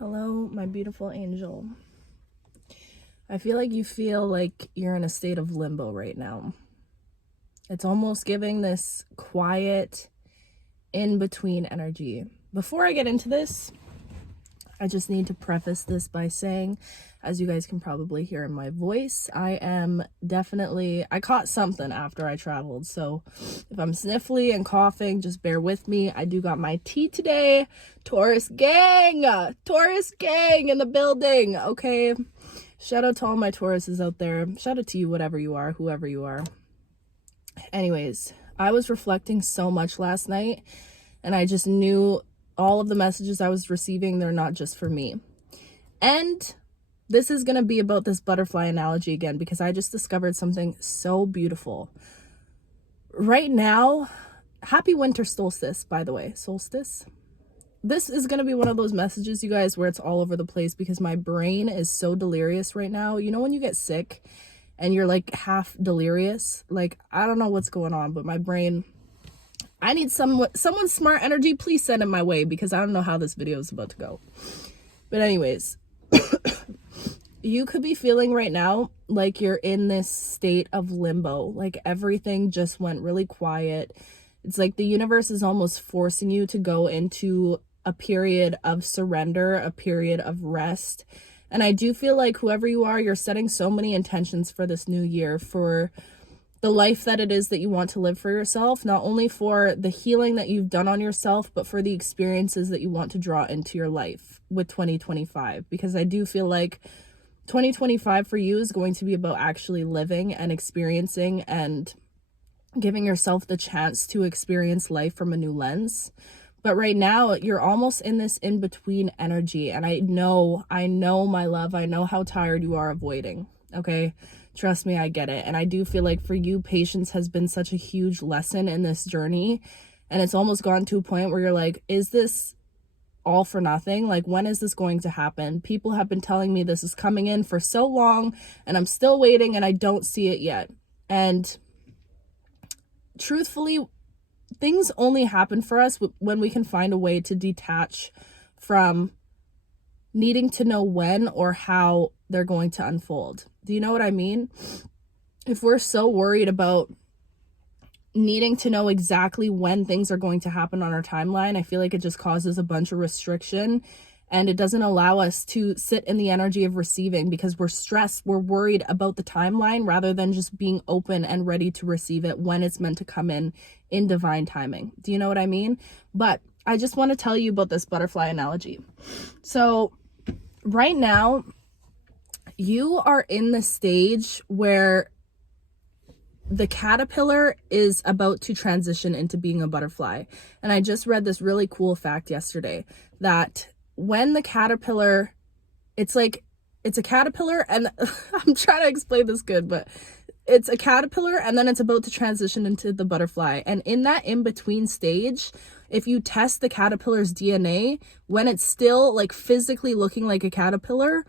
Hello, my beautiful angel. I feel like you're in a state of limbo right now. It's almost giving this quiet, in-between energy. Before I get into this, I just need to preface this by saying, as you guys can probably hear in my voice, I caught something after I traveled. So if I'm sniffly and coughing, just bear with me. I do got my tea today. Taurus gang in the building. Okay. Shout out to all my Tauruses out there. Shout out to you, whatever you are, whoever you are. Anyways, I was reflecting so much last night, and I just knew all of the messages I was receiving, they're not just for me. And this is going to be about this butterfly analogy again, because I just discovered something so beautiful. Right now, happy winter solstice, by the way. Solstice. This is going to be one of those messages, you guys, where it's all over the place because my brain is so delirious right now. You know when you get sick and you're like half delirious? Like, I don't know what's going on, but my brain... I need someone's smart energy. Please send it my way because I don't know how this video is about to go. But anyways, you could be feeling right now like you're in this state of limbo. Like everything just went really quiet. It's like the universe is almost forcing you to go into a period of surrender, a period of rest. And I do feel like whoever you are, you're setting so many intentions for this new year, for the life that it is that you want to live for yourself, not only for the healing that you've done on yourself, but for the experiences that you want to draw into your life with 2025. Because I do feel like 2025 for you is going to be about actually living and experiencing and giving yourself the chance to experience life from a new lens. But right now, you're almost in this in-between energy. And I know, my love, I know how tired you are of waiting, okay? Trust me, I get it. And I do feel like for you, patience has been such a huge lesson in this journey. And it's almost gone to a point where you're like, is this all for nothing? Like, when is this going to happen? People have been telling me this is coming in for so long, and I'm still waiting, and I don't see it yet. And truthfully, things only happen for us when we can find a way to detach from needing to know when or how they're going to unfold. Do you know what I mean? If we're so worried about needing to know exactly when things are going to happen on our timeline, I feel like it just causes a bunch of restriction, and it doesn't allow us to sit in the energy of receiving because we're stressed, we're worried about the timeline rather than just being open and ready to receive it when it's meant to come in divine timing. Do you know what I mean? But I just want to tell you about this butterfly analogy. So right now, you are in the stage where the caterpillar is about to transition into being a butterfly. And I just read this really cool fact yesterday that when the caterpillar, it's a caterpillar, and I'm trying to explain this good, but it's a caterpillar and then it's about to transition into the butterfly. And in that in-between stage, if you test the caterpillar's DNA, when it's still like physically looking like a caterpillar,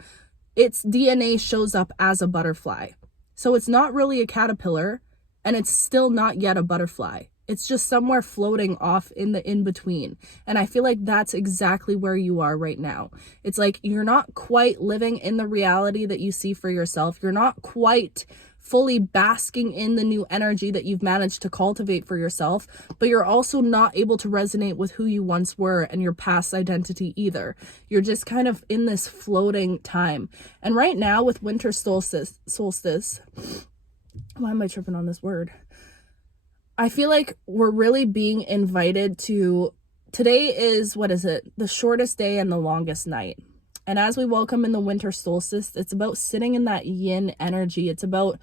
its DNA shows up as a butterfly. So it's not really a caterpillar, and it's still not yet a butterfly. It's just somewhere floating off in the in-between. And I feel like that's exactly where you are right now. It's like you're not quite living in the reality that you see for yourself. You're not quite fully basking in the new energy that you've managed to cultivate for yourself, but you're also not able to resonate with who you once were and your past identity either. You're just kind of in this floating time. And right now with winter solstice, why am I tripping on this word? I feel like we're really being invited to, today is, the shortest day and the longest night. And as we welcome in the winter solstice, it's about sitting in that yin energy. It's about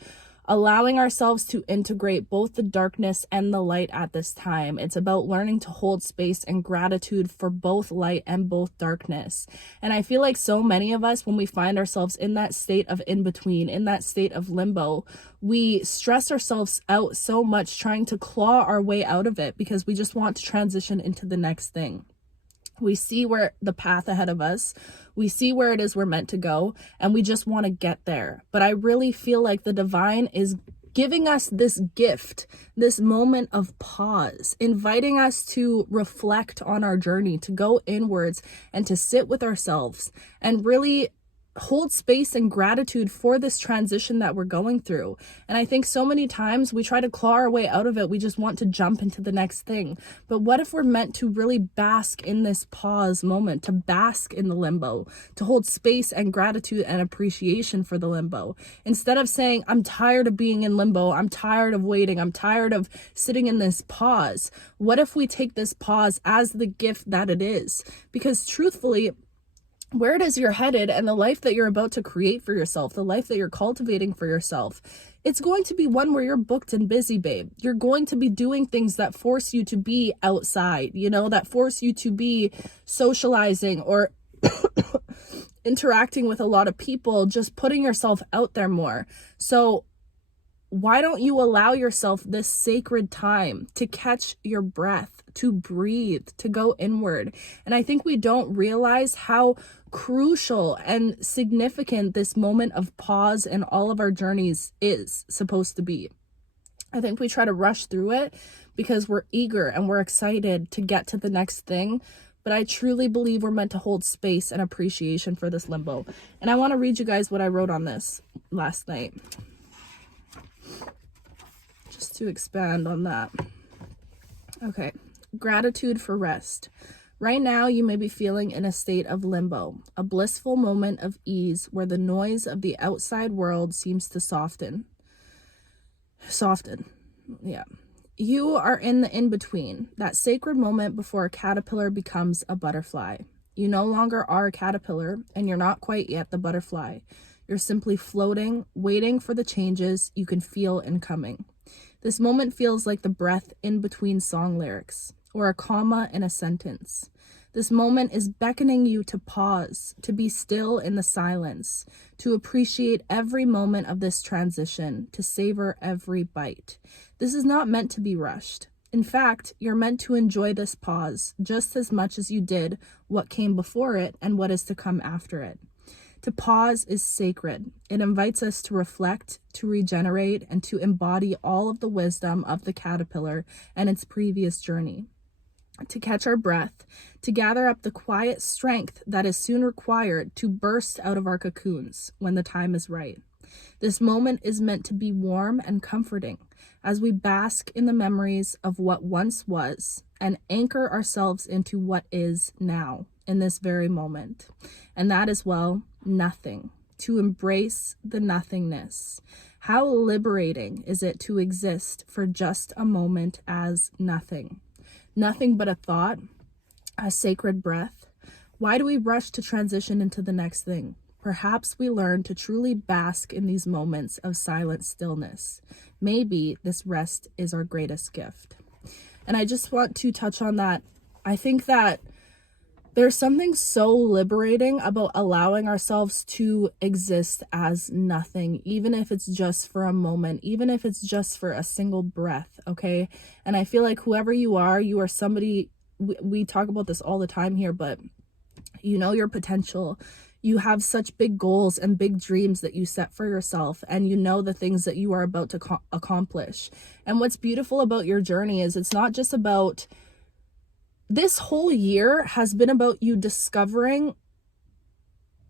allowing ourselves to integrate both the darkness and the light at this time. It's about learning to hold space and gratitude for both light and both darkness. And I feel like so many of us, when we find ourselves in that state of in-between, in that state of limbo, we stress ourselves out so much trying to claw our way out of it because we just want to transition into the next thing. We see where the path ahead of us, we see where it is we're meant to go, and we just want to get there. But I really feel like the divine is giving us this gift, this moment of pause, inviting us to reflect on our journey, to go inwards and to sit with ourselves and really hold space and gratitude for this transition that we're going through. And I think so many times we try to claw our way out of it. We just want to jump into the next thing. But what if we're meant to really bask in this pause moment, to bask in the limbo, to hold space and gratitude and appreciation for the limbo? Instead of saying, I'm tired of being in limbo, I'm tired of waiting, I'm tired of sitting in this pause. What if we take this pause as the gift that it is? Because truthfully, where it is you're headed and the life that you're about to create for yourself, the life that you're cultivating for yourself, it's going to be one where you're booked and busy, babe. You're going to be doing things that force you to be outside, that force you to be socializing or interacting with a lot of people, just putting yourself out there more. So why don't you allow yourself this sacred time to catch your breath, to breathe, to go inward? And I think we don't realize how crucial and significant this moment of pause in all of our journeys is supposed to be. I think we try to rush through it because we're eager and we're excited to get to the next thing. But I truly believe we're meant to hold space and appreciation for this limbo. And I want to read you guys what I wrote on this last night, just to expand on that. Okay. Gratitude for rest. Right now, you may be feeling in a state of limbo, a blissful moment of ease where the noise of the outside world seems to soften. Yeah. You are in the in-between, that sacred moment before a caterpillar becomes a butterfly. You no longer are a caterpillar, and you're not quite yet the butterfly. You're simply floating, waiting for the changes you can feel incoming. This moment feels like the breath in between song lyrics, or a comma in a sentence. This moment is beckoning you to pause, to be still in the silence, to appreciate every moment of this transition, to savor every bite. This is not meant to be rushed. In fact, you're meant to enjoy this pause just as much as you did what came before it and what is to come after it. To pause is sacred. It invites us to reflect, to regenerate, and to embody all of the wisdom of the caterpillar and its previous journey. To catch our breath, to gather up the quiet strength that is soon required to burst out of our cocoons when the time is right. This moment is meant to be warm and comforting as we bask in the memories of what once was and anchor ourselves into what is now in this very moment. And that is, well, nothing. To embrace the nothingness. How liberating is it to exist for just a moment as nothing? Nothing but a thought, a sacred breath. Why do we rush to transition into the next thing? Perhaps we learn to truly bask in these moments of silent stillness. Maybe this rest is our greatest gift. And I just want to touch on that. I think that there's something so liberating about allowing ourselves to exist as nothing, even if it's just for a moment, even if it's just for a single breath, okay? And I feel like whoever you are somebody, we talk about this all the time here, but you know your potential. You have such big goals and big dreams that you set for yourself, and you know the things that you are about to accomplish. And what's beautiful about your journey is it's not just about, this whole year has been about you discovering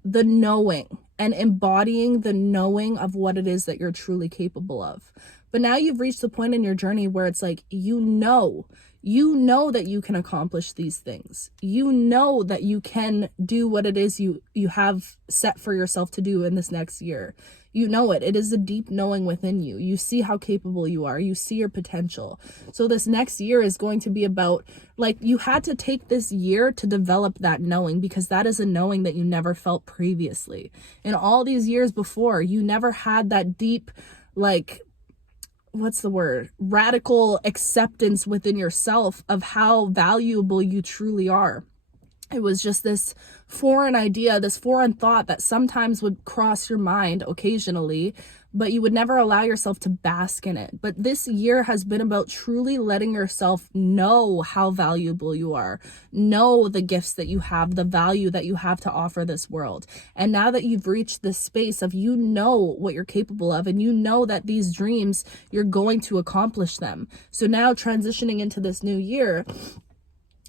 the knowing and embodying the knowing of what it is that you're truly capable of. But now you've reached the point in your journey where it's like, you know that you can accomplish these things. You know that you can do what it is you have set for yourself to do in this next year. You know it. It is a deep knowing within you. You see how capable you are. You see your potential. So this next year is going to be about, like, you had to take this year to develop that knowing, because that is a knowing that you never felt previously. In all these years before, you never had that deep, like, what's the word? Radical acceptance within yourself of how valuable you truly are. It was just this foreign idea, this foreign thought that sometimes would cross your mind occasionally, but you would never allow yourself to bask in it. But this year has been about truly letting yourself know how valuable you are, know the gifts that you have, the value that you have to offer this world. And now that you've reached this space of, you know what you're capable of, and you know that these dreams, you're going to accomplish them. So now transitioning into this new year,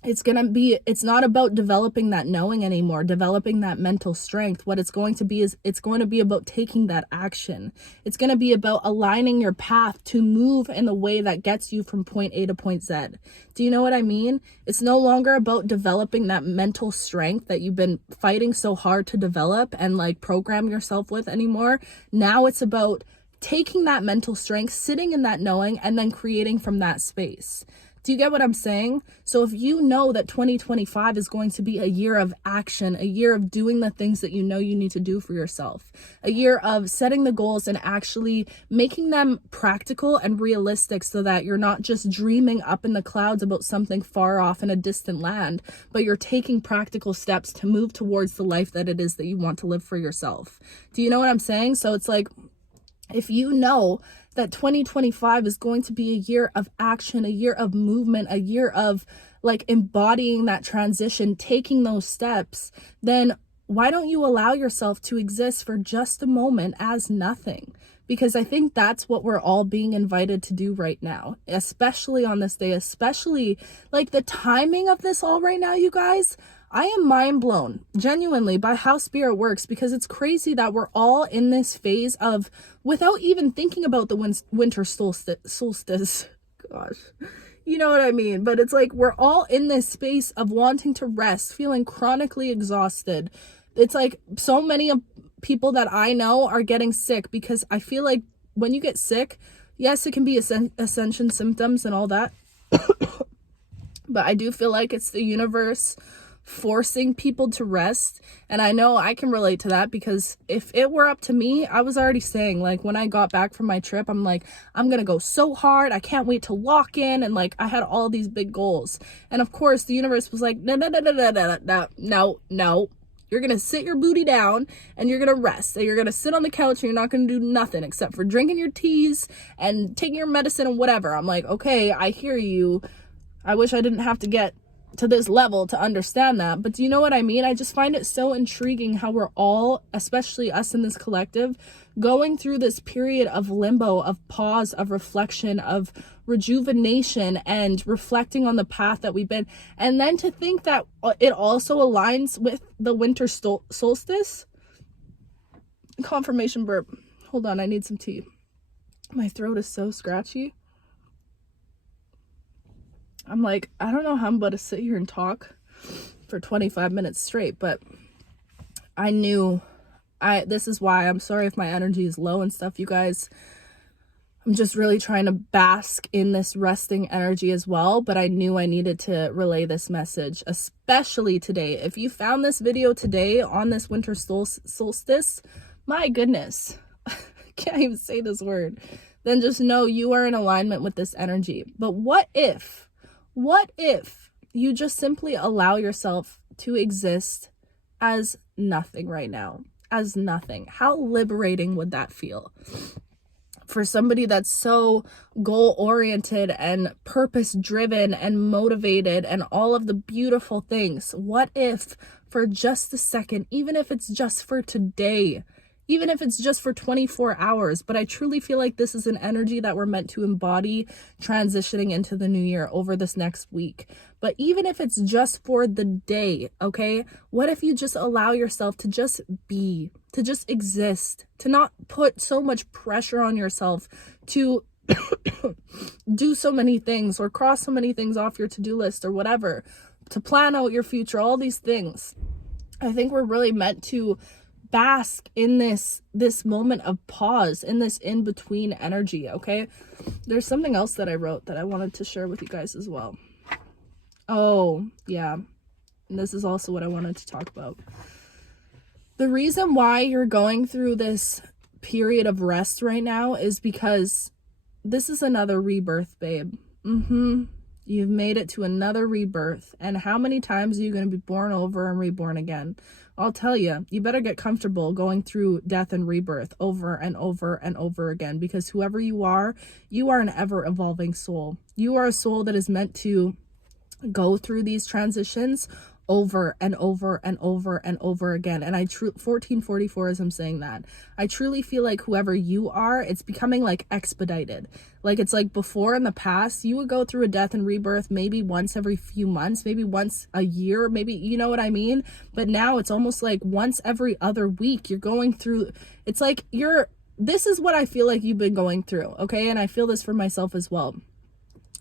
it's not about developing that knowing anymore, developing that mental strength. What it's going to be is, it's going to be about taking that action. It's going to be about aligning your path to move in the way that gets you from point A to point Z. Do you know what I mean? It's no longer about developing that mental strength that you've been fighting so hard to develop and like program yourself with anymore. Now it's about taking that mental strength, sitting in that knowing, and then creating from that space. Do you get what I'm saying? So if you know that 2025 is going to be a year of action, a year of doing the things that you know you need to do for yourself, a year of setting the goals and actually making them practical and realistic, so that you're not just dreaming up in the clouds about something far off in a distant land, but you're taking practical steps to move towards the life that it is that you want to live for yourself. Do you know what I'm saying? So it's like, if you know that 2025 is going to be a year of action, a year of movement, a year of like embodying that transition, taking those steps, then why don't you allow yourself to exist for just a moment as nothing? Because I think that's what we're all being invited to do right now, especially on this day, especially like the timing of this all right now, you guys. I am mind blown, genuinely, by how spirit works, because it's crazy that we're all in this phase of, without even thinking about the winter solstice. Gosh, you know what I mean? But it's like, we're all in this space of wanting to rest, feeling chronically exhausted. It's like so many of people that I know are getting sick, because I feel like when you get sick, yes, it can be ascension symptoms and all that. But I do feel like it's the universe forcing people to rest. And I know I can relate to that, because if it were up to me, I was already saying, like, when I got back from my trip, I'm like, I'm gonna go so hard, I can't wait to lock in, and like I had all these big goals. And of course the universe was like, no, you're gonna sit your booty down and you're gonna rest, and you're gonna sit on the couch and you're not gonna do nothing except for drinking your teas and taking your medicine and whatever. I'm like, okay, I hear you. I wish I didn't have to get to this level to understand that, but do you know what I mean? I just find it so intriguing how we're all, especially us in this collective, going through this period of limbo, of pause, of reflection, of rejuvenation, and reflecting on the path that we've been. And then to think that it also aligns with the winter solstice. Confirmation burp. Hold on, I need some tea. My throat is so scratchy. I'm like, I don't know how I'm about to sit here and talk for 25 minutes straight, but I knew this is why. I'm sorry if my energy is low and stuff, you guys. I'm just really trying to bask in this resting energy as well, but I knew I needed to relay this message, especially today. If you found this video today on this winter solstice, my goodness, I can't even say this word, then just know you are in alignment with this energy. But what if you just simply allow yourself to exist as nothing right now, as nothing? How liberating would that feel? For somebody that's so goal-oriented and purpose-driven and motivated and all of the beautiful things, what if for just a second, even if it's just for today, even if it's just for 24 hours, but I truly feel like this is an energy that we're meant to embody transitioning into the new year over this next week. But even if it's just for the day, okay, what if you just allow yourself to just be, to just exist, to not put so much pressure on yourself to do so many things or cross so many things off your to-do list or whatever, to plan out your future, all these things. I think we're really meant to bask in this moment of pause, in this in-between energy, okay? There's something else that I wrote that I wanted to share with you guys as well. Oh, yeah. And this is also what I wanted to talk about. The reason why you're going through this period of rest right now is because this is another rebirth, babe. You've made it to another rebirth. And how many times are you going to be born over and reborn again? I'll tell you, you better get comfortable going through death and rebirth over and over and over again, because whoever you are an ever evolving soul. You are a soul that is meant to go through these transitions over and over and over and over again. And 1444, as I'm saying that, I truly feel like whoever you are, it's becoming like expedited. Like, it's like before, in the past, you would go through a death and rebirth maybe once every few months, maybe once a year, maybe, you know what I mean? But now it's almost like once every other week you're going through. It's like this is what I feel like you've been going through, okay? And I feel this for myself as well.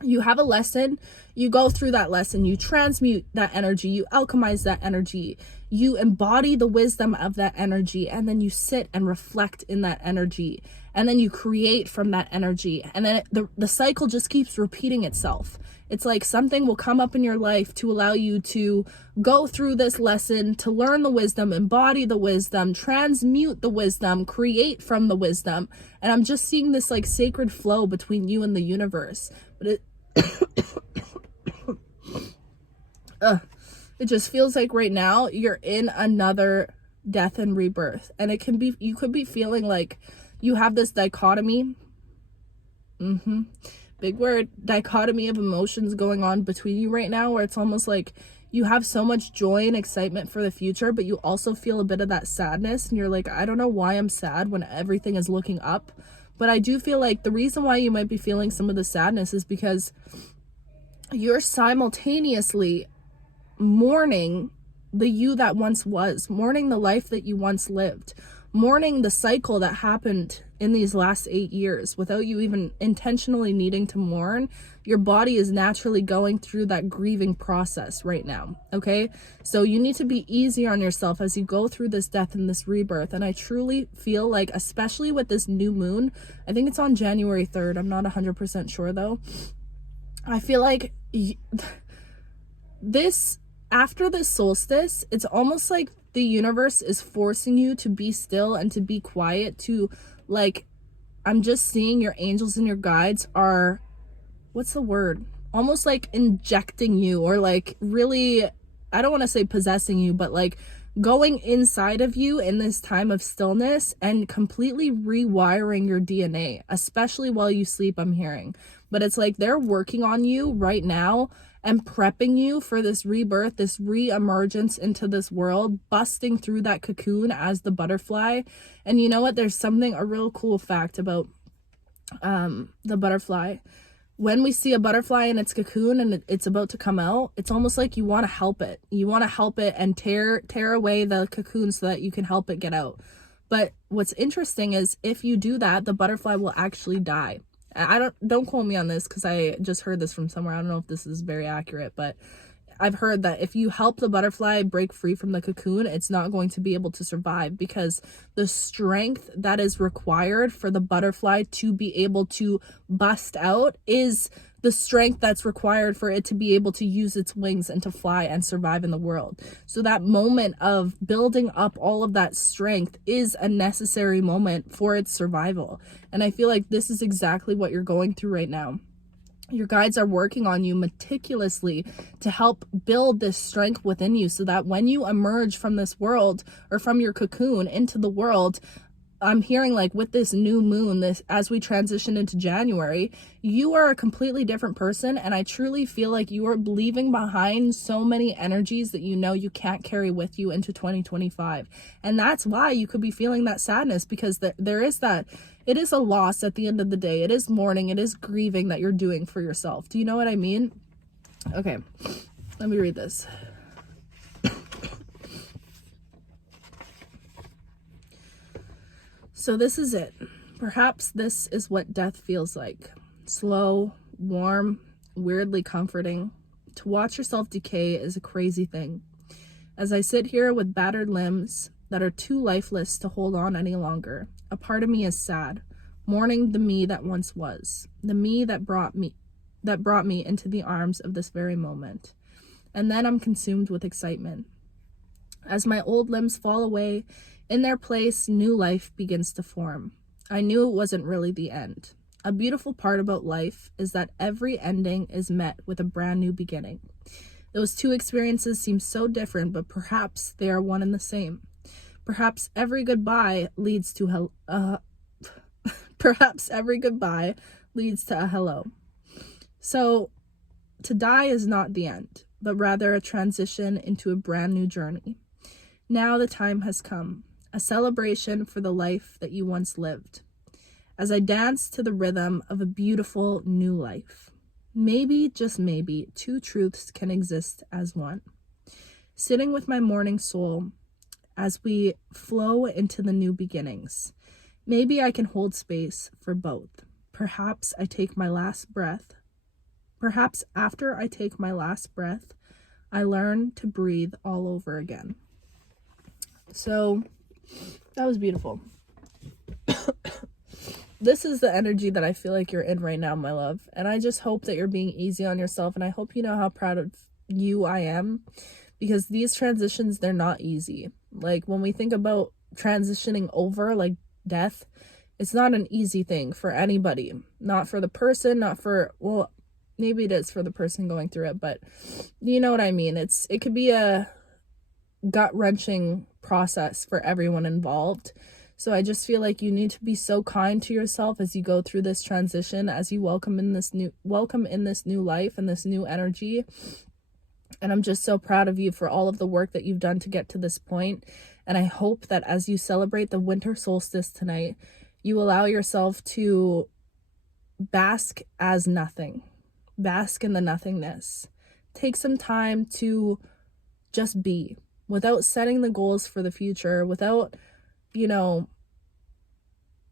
You have a lesson, you go through that lesson, you transmute that energy, you alchemize that energy, you embody the wisdom of that energy, and then you sit and reflect in that energy, and then you create from that energy, and then the cycle just keeps repeating itself. It's like something will come up in your life to allow you to go through this lesson, to learn the wisdom, embody the wisdom, transmute the wisdom, create from the wisdom. And I'm just seeing this like sacred flow between you and the universe. But it just feels like right now you're in another death and rebirth. And it can be, you could be feeling like you have this dichotomy. Big word, dichotomy of emotions going on between you right now, where it's almost like you have so much joy and excitement for the future, but you also feel a bit of that sadness, and you're like, I don't know why I'm sad when everything is looking up. But I do feel like the reason why you might be feeling some of the sadness is because you're simultaneously mourning the you that once was, mourning the life that you once lived, mourning the cycle that happened in these last 8 years without you even intentionally needing to mourn. Your body is naturally going through that grieving process right now, okay? So you need to be easy on yourself as you go through this death and this rebirth. And I truly feel like, especially with this new moon, I think it's on January 3rd, I'm not 100% sure though, I feel like after this solstice, it's almost like the universe is forcing you to be still and to be quiet, to like, I'm just seeing your angels and your guides are, what's the word? Almost like injecting you, or like really, I don't want to say possessing you, but like going inside of you in this time of stillness and completely rewiring your DNA, especially while you sleep, I'm hearing. But it's like they're working on you right now and prepping you for this rebirth, this re-emergence into this world, busting through that cocoon as the butterfly. And you know what? There's a real cool fact about the butterfly. When we see a butterfly in its cocoon and it's about to come out, it's almost like you want to help it. You want to help it and tear away the cocoon so that you can help it get out. But what's interesting is if you do that, the butterfly will actually die. Don't quote me on this because I just heard this from somewhere. I don't know if this is very accurate, but I've heard that if you help the butterfly break free from the cocoon, it's not going to be able to survive, because the strength that is required for the butterfly to be able to bust out is the strength that's required for it to be able to use its wings and to fly and survive in the world. So that moment of building up all of that strength is a necessary moment for its survival. And I feel like this is exactly what you're going through right now. Your guides are working on you meticulously to help build this strength within you so that when you emerge from this world, or from your cocoon into the world, I'm hearing like with this new moon, as we transition into January, you are a completely different person. And I truly feel like you are leaving behind so many energies that you know you can't carry with you into 2025. And that's why you could be feeling that sadness, because there is that, it is a loss at the end of the day. It is mourning, it is grieving that you're doing for yourself. Do you know what I mean? Okay, let me read this. So this is it. Perhaps this is what death feels like. Slow, warm, weirdly comforting. To watch yourself decay is a crazy thing. As I sit here with battered limbs that are too lifeless to hold on any longer, a part of me is sad, mourning the me that once was, the me that brought me into the arms of this very moment. And then I'm consumed with excitement. As my old limbs fall away, in their place, new life begins to form. I knew it wasn't really the end. A beautiful part about life is that every ending is met with a brand new beginning. Those two experiences seem so different, but perhaps they are one and the same. Perhaps every goodbye leads to perhaps every goodbye leads to a hello. So, to die is not the end, but rather a transition into a brand new journey. Now the time has come, a celebration for the life that you once lived. As I dance to the rhythm of a beautiful new life, maybe, just maybe, two truths can exist as one. Sitting with my morning soul as we flow into the new beginnings, maybe I can hold space for both. Perhaps I take my last breath. Perhaps after I take my last breath, I learn to breathe all over again. So that was beautiful. This is the energy that I feel like you're in right now, my love. And I just hope that you're being easy on yourself. And I hope you know how proud of you I am. Because these transitions, they're not easy. Like when we think about transitioning over, like death, it's not an easy thing for anybody. Not for the person, not for, well, maybe it is for the person going through it. But you know what I mean? It could be a gut-wrenching process for everyone involved. So I just feel like you need to be so kind to yourself as you go through this transition, as you welcome in this new life and this new energy. And I'm just so proud of you for all of the work that you've done to get to this point. And I hope that as you celebrate the winter solstice tonight, you allow yourself to bask as nothing. Bask in the nothingness. Take some time to just be, without setting the goals for the future, without,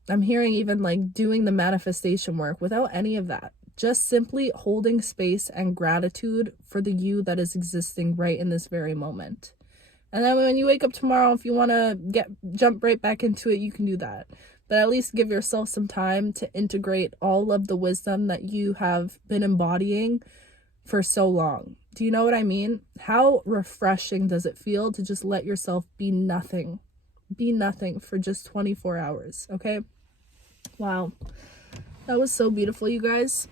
I'm hearing even like doing the manifestation work, without any of that. Just simply holding space and gratitude for the you that is existing right in this very moment. And then when you wake up tomorrow, if you want to jump right back into it, you can do that. But at least give yourself some time to integrate all of the wisdom that you have been embodying for so long. Do you know what I mean? How refreshing does it feel to just let yourself be nothing? Be nothing for just 24 hours, okay? Wow. That was so beautiful, you guys.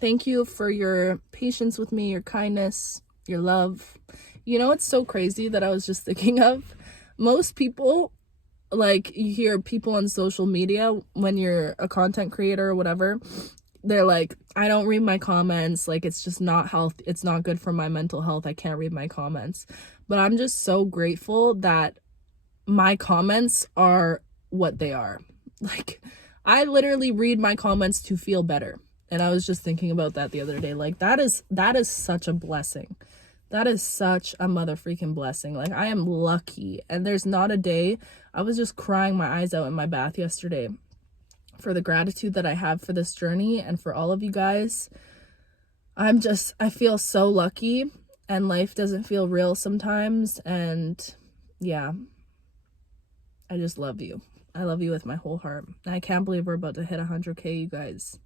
Thank you for your patience with me, your kindness, your love. You know, it's so crazy that I was just thinking of. Most people, like, you hear people on social media when you're a content creator or whatever, they're like, I don't read my comments. Like, it's just not healthy. It's not good for my mental health. I can't read my comments. But I'm just so grateful that my comments are what they are. Like, I literally read my comments to feel better. And I was just thinking about that the other day. Like, that is such a blessing. That is such a mother-freaking blessing. Like, I am lucky. And there's not a day. I was just crying my eyes out in my bath yesterday for the gratitude that I have for this journey and for all of you guys. I feel so lucky, and life doesn't feel real sometimes. And yeah, I just love you. I love you with my whole heart. I can't believe we're about to hit 100K, you guys.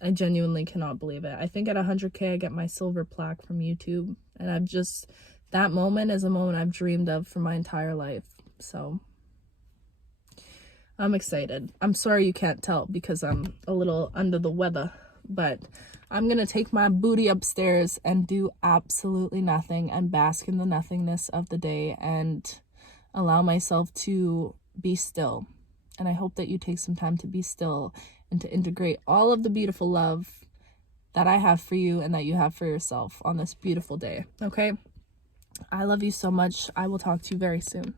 I genuinely cannot believe it. I think at 100K, I get my silver plaque from YouTube. And that moment is a moment I've dreamed of for my entire life. So I'm excited. I'm sorry you can't tell because I'm a little under the weather, but I'm going to take my booty upstairs and do absolutely nothing and bask in the nothingness of the day and allow myself to be still. And I hope that you take some time to be still and to integrate all of the beautiful love that I have for you and that you have for yourself on this beautiful day. Okay? I love you so much. I will talk to you very soon.